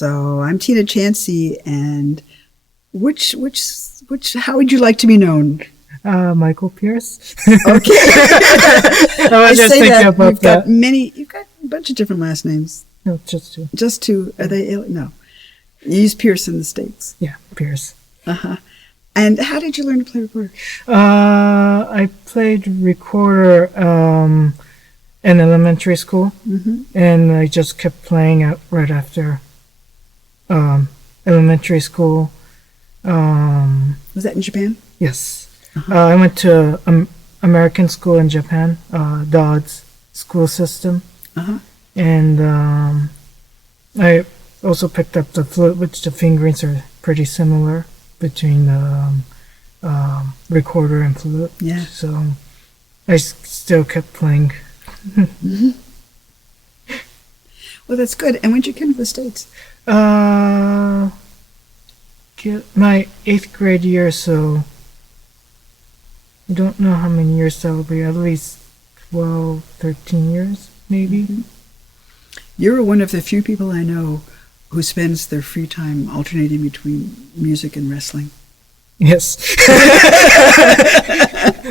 So I'm Tina Chansey, and how would you like to be known? Michael Pierce. Okay. I was just thinking about that. You've got a bunch of different last names. No, just two. Just two. Are they? No. You use Pierce in the States. Yeah, Pierce. Uh-huh. And how did you learn to play recorder? I played recorder in elementary school, and I just kept playing it right after elementary school. Was that in Japan? Yes. I went to American school in Japan, Dodd's school system. And I also picked up the flute, which the fingerings are pretty similar between the recorder and flute. Yeah. So I still kept playing. Well, that's good. And when did you come to the States? My 8th grade year, so I don't know how many years that will be, at least 12, 13 years, maybe. You're one of the few people I know who spends their free time alternating between music and wrestling. Yes.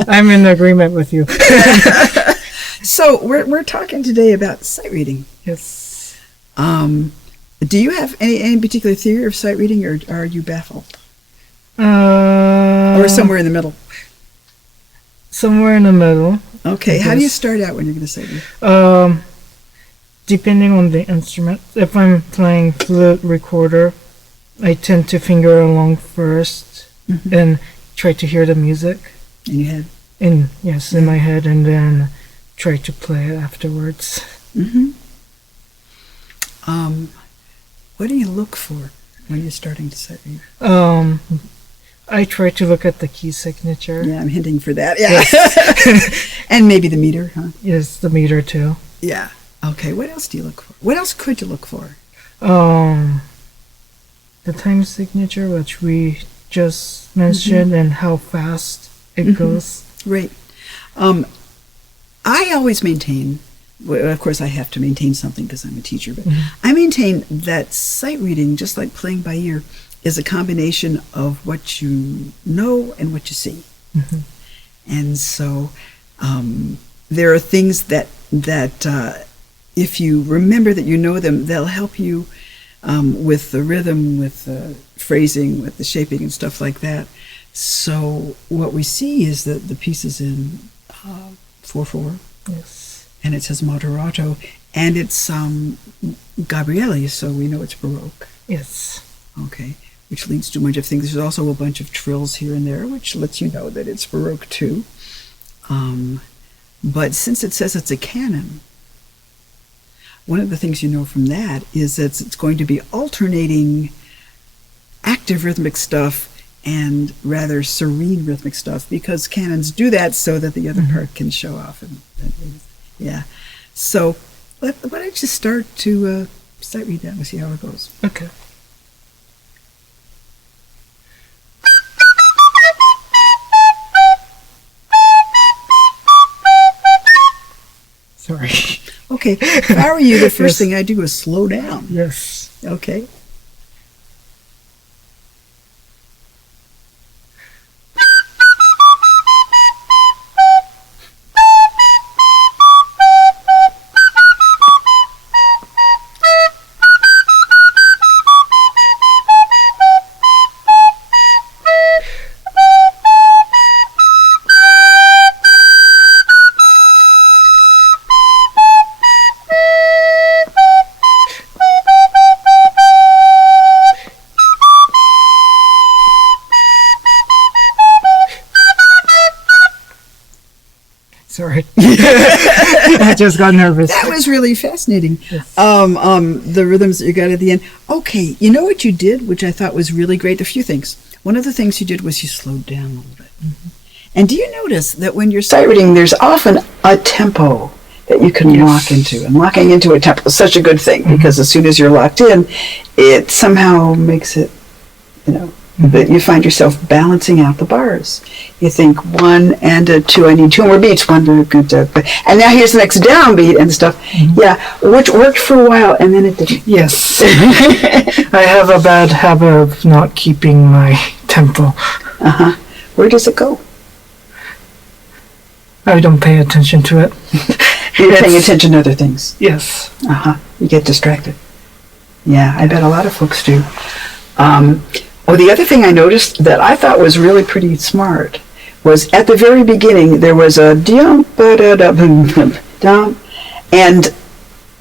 I'm in agreement with you. So we're talking today about sight reading. Yes. Do you have any particular theory of sight reading, or are you baffled? Or somewhere in the middle? Somewhere in the middle. Okay. How do you start out when you're going to sight read? Depending on the instrument. If I'm playing flute recorder, I tend to finger along first and try to hear the music. In your head? In my head, and then try to play it afterwards. What do you look for when you're starting to sight read? I try to look at the key signature. Yeah, I'm hinting for that. Yeah. Yes. And maybe the meter, huh? Yes, the meter too. Yeah. Okay, what else do you look for? What else could you look for? The time signature, which we just mentioned, and how fast it goes. Right. I always maintain, well, of course I have to maintain something because I'm a teacher, but I maintain that sight reading, just like playing by ear, is a combination of what you know and what you see. And so there are things that if you remember that you know them, they'll help you with the rhythm, with the phrasing, with the shaping and stuff like that. So what we see is that the piece is in 4/4. Yes. And it says moderato, and it's Gabrieli, so we know it's Baroque. Yes. Okay, which leads to a bunch of things. There's also a bunch of trills here and there, which lets you know that it's Baroque too. But since it says it's a canon, one of the things you know from that is that it's going to be alternating active rhythmic stuff and rather serene rhythmic stuff, because canons do that so that the other part can show off. Yeah. So why don't you start to sight read that and see how it goes? Okay. Sorry. Okay. If I were you, the first thing I'd do is slow down. Yes. Okay. Sorry. I just got nervous. That was really fascinating. Yes. The rhythms that you got at the end. Okay, you know what you did, which I thought was really great? A few things. One of the things you did was you slowed down a little bit. And do you notice that when you're sight reading, there's often a tempo that you can lock into? And locking into a tempo is such a good thing, because as soon as you're locked in, it somehow makes it, that you find yourself balancing out the bars. You think 1 and a 2, I need 2 more beats, 1, 2, and now here's the next downbeat and stuff. Yeah, which worked for a while and then it didn't. Yes. I have a bad habit of not keeping my tempo. Where does it go? I don't pay attention to it. You're paying attention to other things. Yes. You get distracted. Yeah, I bet a lot of folks do. The other thing I noticed that I thought was really pretty smart was at the very beginning there was a dum, and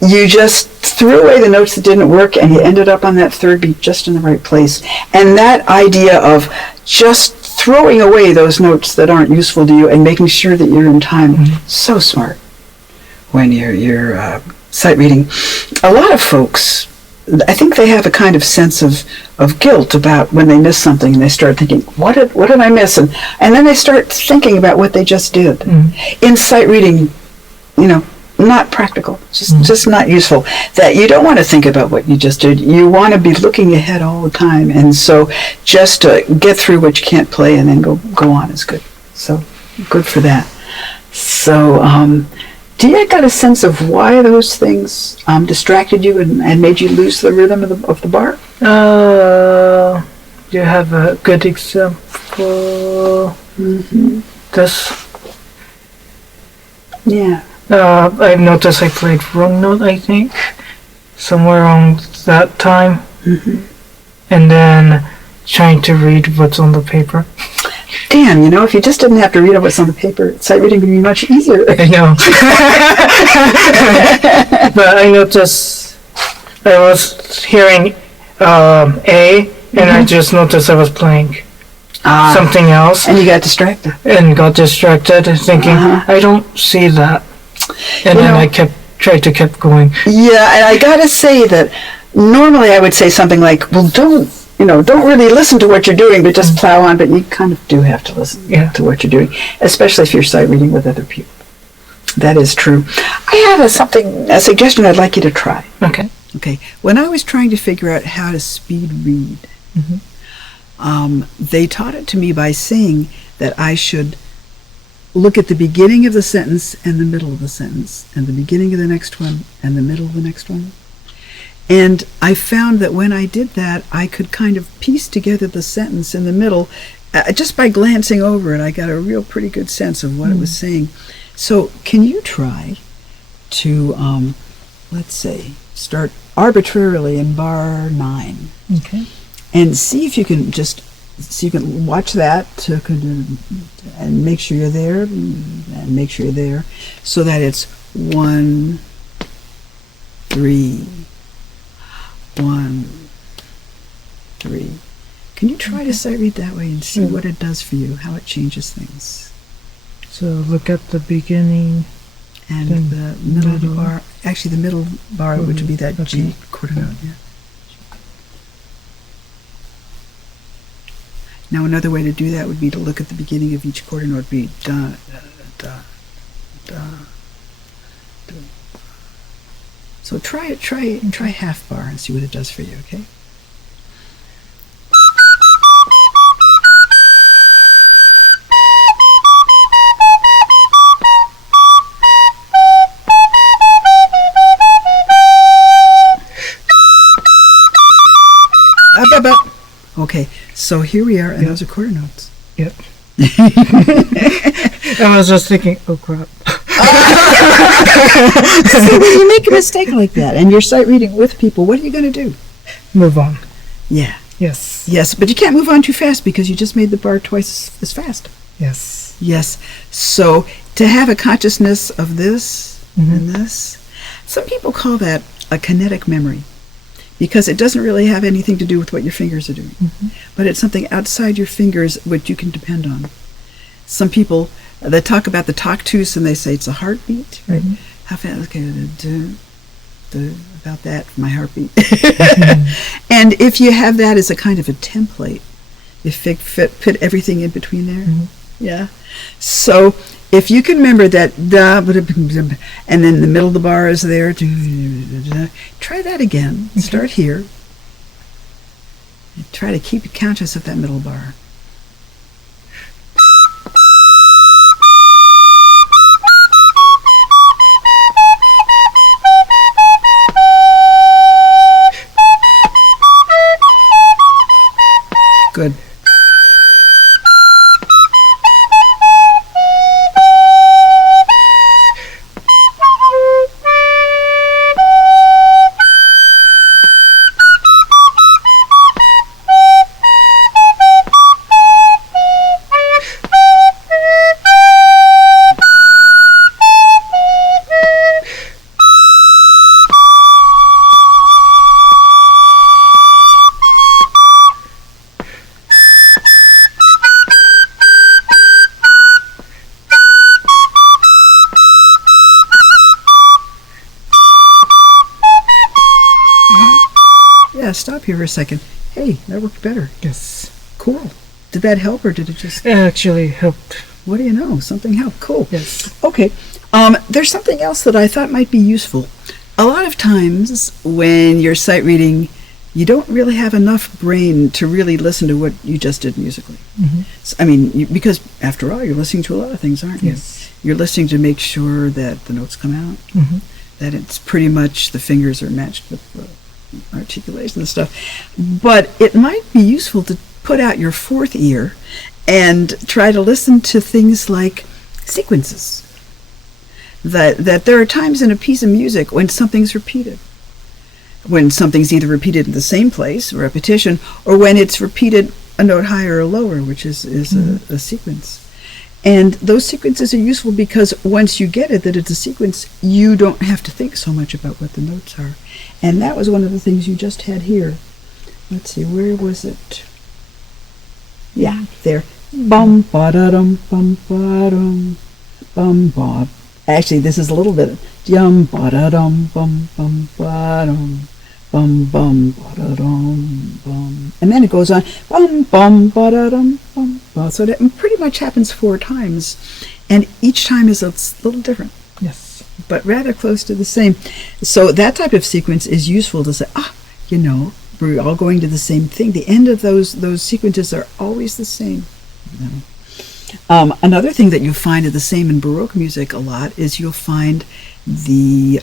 you just threw away the notes that didn't work and you ended up on that third beat just in the right place. And that idea of just throwing away those notes that aren't useful to you and making sure that you're in time, so smart when you're sight reading. A lot of folks, I think they have a kind of sense of guilt about when they miss something and they start thinking, what did I miss? And then they start thinking about what they just did. In sight reading, not practical, just not useful. That you don't want to think about what you just did. You want to be looking ahead all the time. And so just to get through what you can't play and then go on is good. So good for that. So do you got a sense of why those things distracted you and made you lose the rhythm of the bar? You have a good example? This? Yeah. I've noticed I played wrong note, I think, somewhere around that time. And then trying to read what's on the paper. Damn, if you just didn't have to read what's on the paper, sight reading would be much easier. I know. But I noticed I was hearing A, and I just noticed I was playing something else. And you got distracted. Thinking, I don't see that. And then I tried to keep going. Yeah, and I gotta say that normally I would say something like, well, don't really listen to what you're doing, but just plow on. But you kind of do have to listen to what you're doing, especially if you're sight reading with other people. That is true. I have a suggestion I'd like you to try. Okay. When I was trying to figure out how to speed read, they taught it to me by saying that I should look at the beginning of the sentence and the middle of the sentence, and the beginning of the next one and the middle of the next one. And I found that when I did that, I could kind of piece together the sentence in the middle. Just by glancing over it, I got a real pretty good sense of what it was saying. So can you try to, let's say, start arbitrarily in bar 9. Okay. And see if you can watch that and make sure you're there, so that it's 1, 3, 1, 3. Can you try to sight read that way and see what it does for you, how it changes things? So look at the beginning and the middle of the bar. Actually, the middle bar, which would be that G quarter note. Yeah. Now, another way to do that would be to look at the beginning of each quarter note. Be da da da da. So try half bar and see what it does for you. Okay. Okay, so here we are, and those are quarter notes. Yep. I was just thinking, oh crap. See, when you make a mistake like that, and you're sight reading with people, what are you going to do? Move on. Yeah. Yes. Yes, but you can't move on too fast because you just made the bar twice as fast. Yes. Yes. So to have a consciousness of this and this, some people call that a kinetic memory, because it doesn't really have anything to do with what your fingers are doing. But it's something outside your fingers which you can depend on. Some people, they talk about the tactus and they say it's a heartbeat, right? How fast? Okay, about that, my heartbeat. And if you have that as a kind of a template, you fit everything in between there. Yeah. So if you can remember that da, and then the middle of the bar is there, try that again. Start here. Try to keep conscious of that middle bar. Good. Yeah, stop here for a second. Hey, that worked better. Yes. Cool. Did that help, or did it just... It actually helped. What do you know? Something helped. Cool. Yes. Okay. There's something else that I thought might be useful. A lot of times when you're sight reading, you don't really have enough brain to really listen to what you just did musically. Mm-hmm. So, I mean, because after all, you're listening to a lot of things, aren't you? Yes. You're listening to make sure that the notes come out, Mm-hmm. that it's pretty much the fingers are matched with the articulation and stuff. But it might be useful to put out your fourth ear and try to listen to things like sequences. That there are times in a piece of music when something's repeated. When something's either repeated in the same place, repetition, or when it's repeated a note higher or lower, which is a sequence. And those sequences are useful because once you get it, that it's a sequence, you don't have to think so much about what the notes are. And that was one of the things you just had here. Let's see, where was it? Yeah, there. Bum ba da dum bum ba dum bum ba. Actually, this is a little bit. Yum ba da dum bum bum ba dum bum bum ba da dum bum. And then it goes on bum bum ba da dum bum ba. So that pretty much happens 4 times, and each time is a little different. Yes. But rather close to the same. So that type of sequence is useful to say, we're all going to the same thing. The end of those sequences are always the same. Another thing that you'll find is the same in Baroque music a lot is you'll find the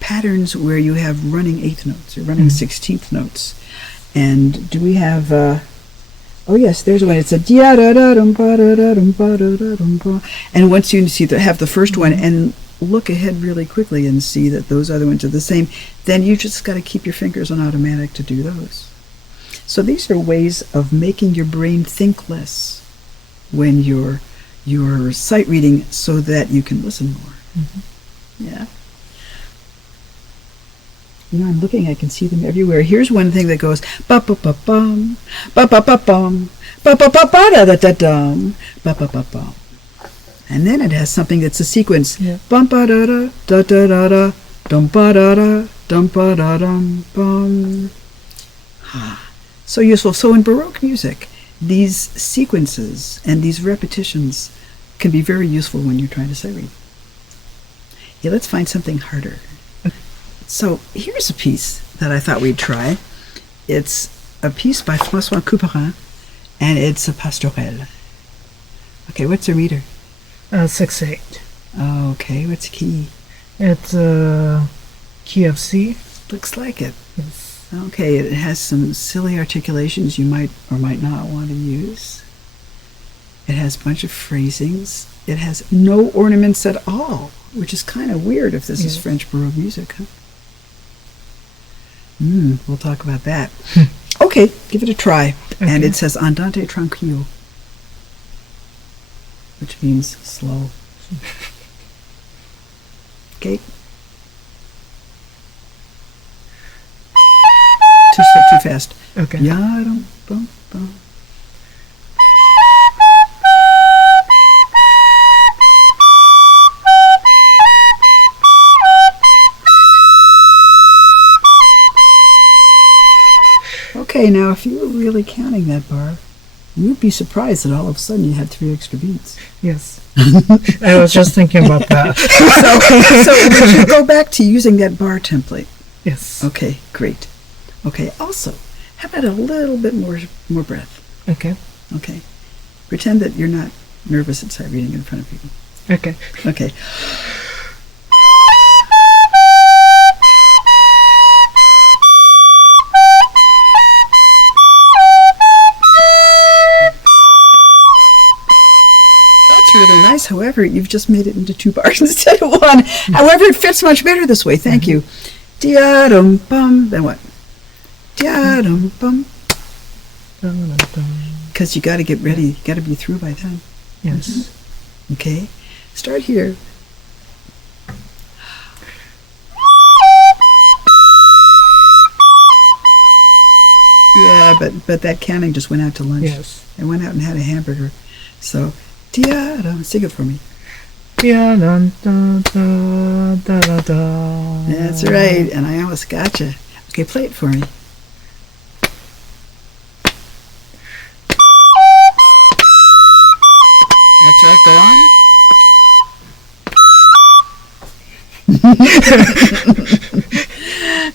patterns where you have running 8th notes or running 16th notes. And do we have... oh yes, there's one. It's a dia da da dum ba da da dum ba da da dum ba. And once you have the first one and look ahead really quickly and see that those other ones are the same, then you just got to keep your fingers on automatic to do those. So these are ways of making your brain think less when you're sight reading, so that you can listen more. Mm-hmm. Yeah. I'm looking, I can see them everywhere. Here's one thing that goes ba ba ba bum, ba ba ba bum, ba ba ba ba da da da dum, ba ba ba bum. And then it has something that's a sequence. Yeah. Bum ba da da da da da da dum ba da da dum ba da dum bum. So useful. So in Baroque music, these sequences and these repetitions can be very useful when you're trying to sight read. Yeah, let's find something harder. So here's a piece that I thought we'd try. It's a piece by François Couperin, and it's a pastorelle. Okay, what's the meter? 6/8. Okay, what's the key? It's key of C. Looks like it. Yes. Okay, it has some silly articulations you might or might not want to use. It has a bunch of phrasings. It has no ornaments at all, which is kind of weird if this is French Baroque music, huh? We'll talk about that. Okay, give it a try. Okay. And it says andante tranquillo, which means slow. Okay. Too fast. Okay. Yadum, bum, bum. Okay, now if you were really counting that bar, you'd be surprised that all of a sudden you had 3 extra beats. Yes. I was just thinking about that. So we should go back to using that bar template. Yes. Okay, great. Okay, also, How about a little bit more breath? Okay. Okay. Pretend that you're not nervous at sight reading in front of people. Okay. Okay. That's really nice. However, you've just made it into 2 bars instead of 1. However, it fits much better this way. Thank you. Dia-dum bum. Then what? Dia-dum bum. Because you got to get ready. You got to be through by then. Yes. Okay. Start here. Yeah, but that counting just went out to lunch. Yes. I went out and had a hamburger. So, dia-dum. Sing it for me. That's right. And I almost gotcha. Okay, play it for me. That's right, go on.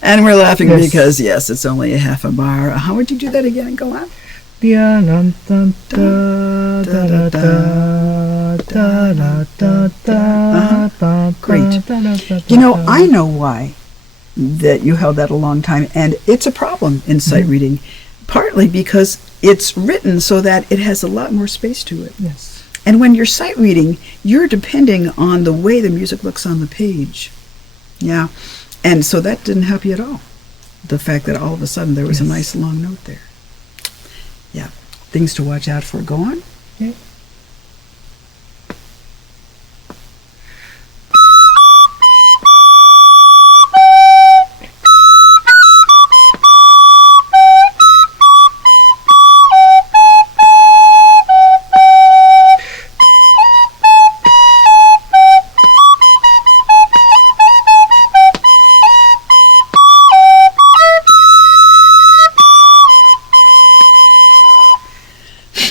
And we're laughing because, yes, it's only a half a bar. How would you do that again and go on? Great. You know, I know why that you held that a long time, and it's a problem in sight reading, partly because it's written so that it has a lot more space to it. Yes. And when you're sight reading, you're depending on the way the music looks on the page. Yeah. And so that didn't help you at all. The fact that all of a sudden there was a nice long note there. Yeah. Things to watch out for. Go on. Okay.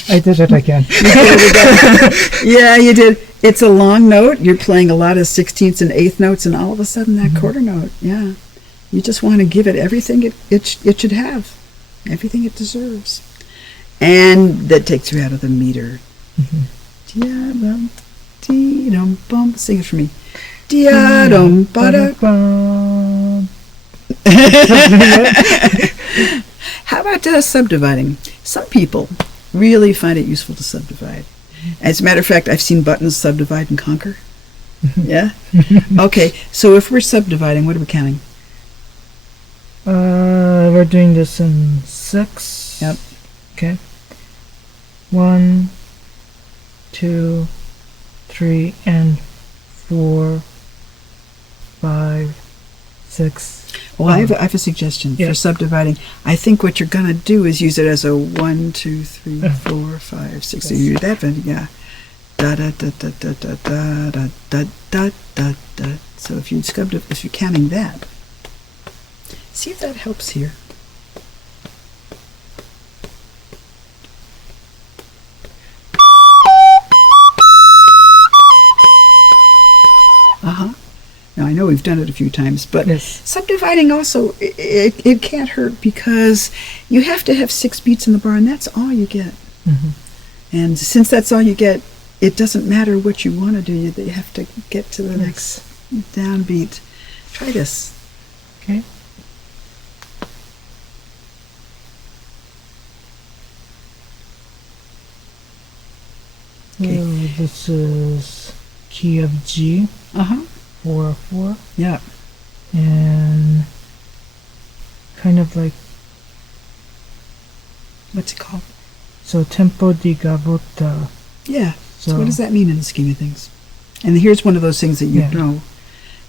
I did it again. Yeah, you did. It's a long note. You're playing a lot of 16ths and 8th notes, and all of a sudden that quarter note, yeah. You just want to give it everything it should have, everything it deserves. And that takes you out of the meter. Dia-dum, dee-dum, bum. Sing it for me. Dia-dum, ba-da. How about subdividing? Some people really find it useful to subdivide. As a matter of fact, I've seen buttons subdivide and conquer. Yeah? Okay, so if we're subdividing, what are we counting? We're doing this in 6. Yep. Okay. 1, 2, 3, and 4, 5, 6. Well, I have a suggestion for subdividing. I think what you're going to do is use it as a 1, 2, 3, 4, 5, 6. So you do that, but yeah. Da da da da da da da da da da da. So if you're counting that, see if that helps here. Now, I know we've done it a few times, but subdividing also, it can't hurt because you have to have 6 beats in the bar, and that's all you get. And since that's all you get, it doesn't matter what you want to do. You have to get to the next downbeat. Try this. Okay. Okay. So this is key of G. 4/4. Yeah. And kind of like, what's it called? So tempo di gavotta. Yeah. So what does that mean in the scheme of things? And here's one of those things that you know,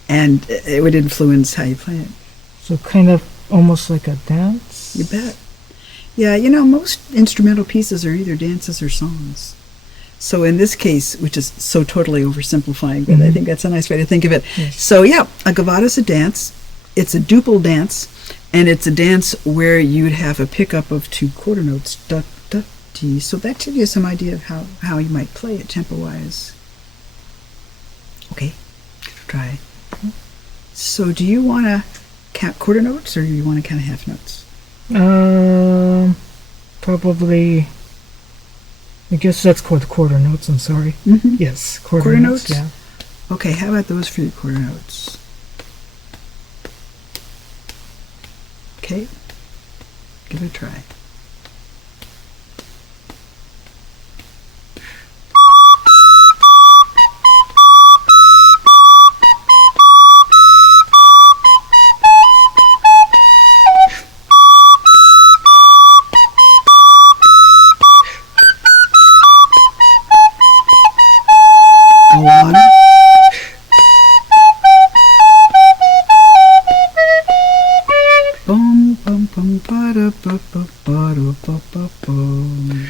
and it would influence how you play it. So kind of almost like a dance? You bet. Yeah, you know, most instrumental pieces are either dances or songs. So in this case, which is so totally oversimplifying, but I think that's a nice way to think of it. So yeah, a gavotta is a dance. It's a duple dance, and it's a dance where you'd have a pickup of 2 quarter notes, da, da, dee. So that gives you some idea of how you might play it tempo-wise. Okay, try. So do you want to count quarter notes, or do you want to count half notes? probably, I guess that's called quarter notes, I'm sorry. Mm-hmm. Yes, Quarter notes? Yeah. Okay, how about those for your quarter notes? Okay, give it a try. Go on. Boom, boom, boom, ba da ba ba ba da ba ba boom.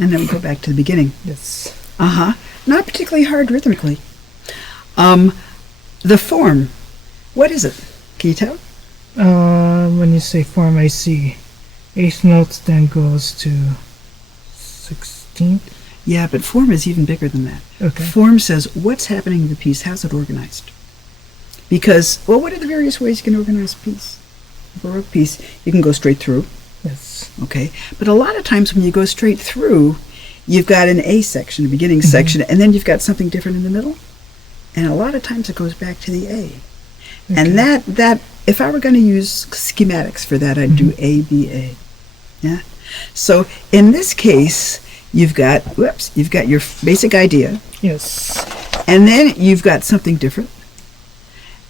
And then we go back to the beginning. Yes. Not particularly hard rhythmically. The form, what is it? Can you tell? When you say form, I see eighth notes, then goes to 16th. Yeah, but form is even bigger than that. Okay. Form says what's happening in the piece, how's it organized? Because, well, what are the various ways you can organize a piece? A Baroque piece, you can go straight through, Yes. okay? But a lot of times when you go straight through, you've got an A section, a beginning section, and then you've got something different in the middle. And a lot of times it goes back to the A. Okay. And that if I were going to use schematics for that, I'd do A, B, A. Yeah? So in this case, you've got your basic idea, Yes. and then you've got something different.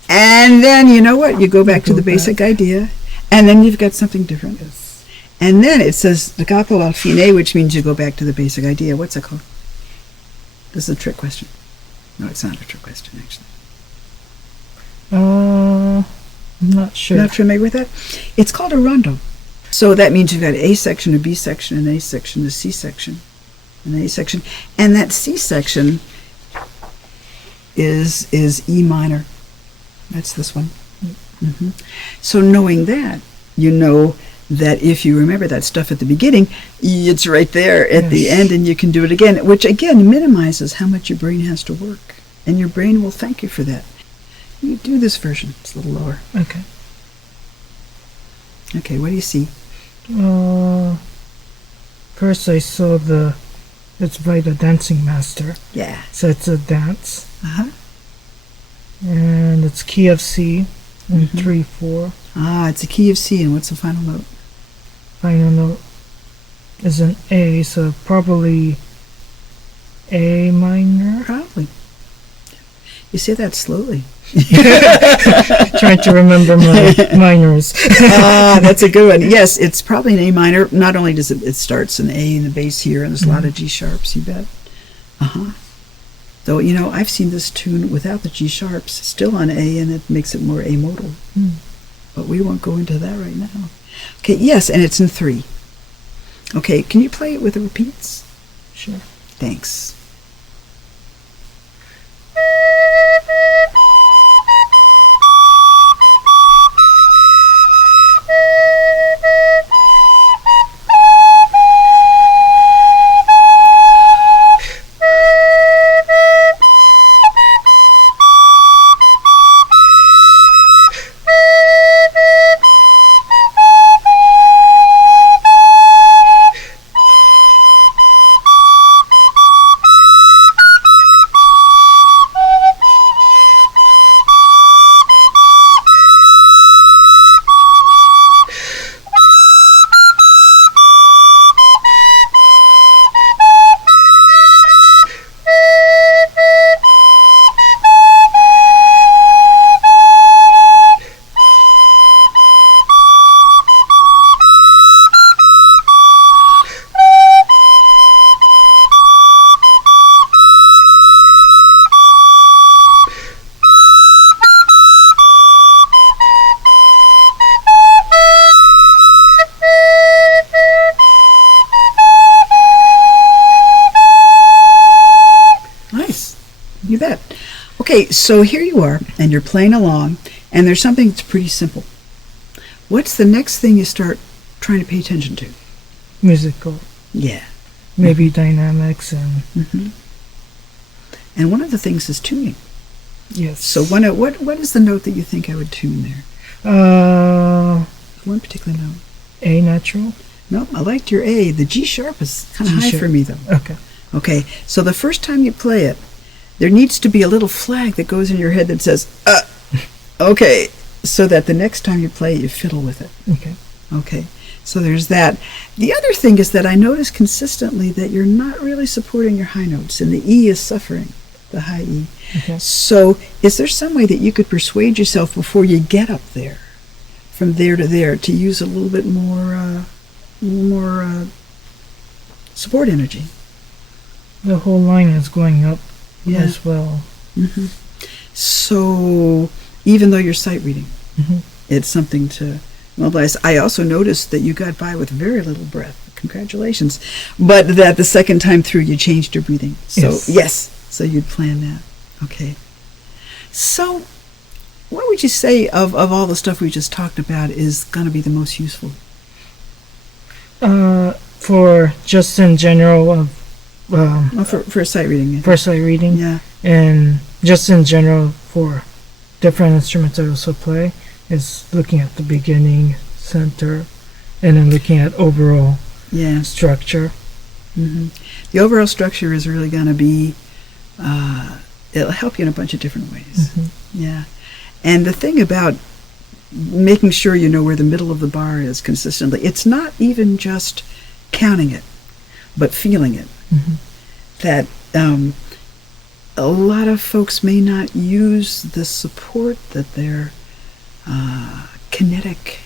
And then, you know what? You go back to the basic idea, and then you've got something different. Yes. And then it says the capo al fine, which means you go back to the basic idea. What's it called? This is a trick question. No, it's not a trick question, actually. I'm not sure. Not familiar with that? It's called a rondo. So that means you've got A section, a B section, an A section, a C section, an A section. And that C section is E minor. That's this one. Mm-hmm. So knowing that, you know that if you remember that stuff at the beginning, it's right there at the end, and you can do it again, which again minimizes how much your brain has to work. And your brain will thank you for that. You do this version. It's a little lower. Okay. Okay, what do you see? First I saw it's by the dancing master. Yeah. So it's a dance. Uh-huh. And it's key of C in 3/4. Ah, it's a key of C, and what's the final note? Final note is an A, so probably A minor. Probably. You say that slowly. Trying to remember my minors. Ah, that's a good one. Yes, it's probably an A minor. Not only does it starts an A in the bass here, and there's a lot of G sharps, you bet. Though, you know, I've seen this tune without the G sharps, still on A, and it makes it more amodal. But we won't go into that right now. Okay, yes, and it's in 3. Okay, can you play it with the repeats? Sure. Thanks. You bet. Okay, so here you are, and you're playing along, and there's something that's pretty simple. What's the next thing you start trying to pay attention to? Musical. Yeah. Maybe dynamics and... And one of the things is tuning. Yes. So what is the note that you think I would tune there? One particular note. A natural. No, I liked your A. The G sharp is kind of high G-sharp. for me, though. Okay. Okay, so the first time you play it, there needs to be a little flag that goes in your head that says, okay, so that the next time you play, you fiddle with it. Okay. Okay, so there's that. The other thing is that I notice consistently that you're not really supporting your high notes, and the E is suffering, the high E. Okay. So is there some way that you could persuade yourself before you get up there, from there to there, to use a little bit more support energy? The whole line is going up Yeah. as well. So even though you're sight reading, it's something to mobilize. I also noticed that you got by with very little breath. Congratulations. But that the second time through you changed your breathing. So yes, so you'd plan that. Okay. So what would you say of all the stuff we just talked about is going to be the most useful? For just in general For sight reading. for sight reading, Yeah. and just in general for different instruments I also play, is looking at the beginning, center, and then looking at overall Yeah. structure. The overall structure is really going to be, it'll help you in a bunch of different ways. Yeah. And the thing about making sure you know where the middle of the bar is consistently, it's not even just counting it, but feeling it. That a lot of folks may not use the support that their kinetic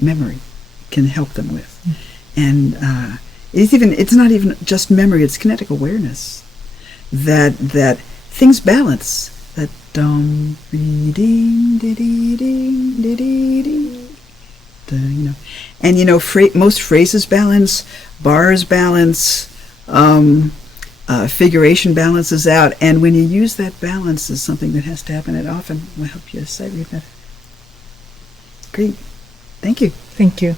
memory can help them with. And it's not even just memory, it's kinetic awareness. That things balance. That dum dee ding dee dee ding dee dee ding. And most phrases balance, bars balance, figuration balances out, and when you use that balance as something that has to happen, it often will help you sight read better. Great. Thank you. Thank you.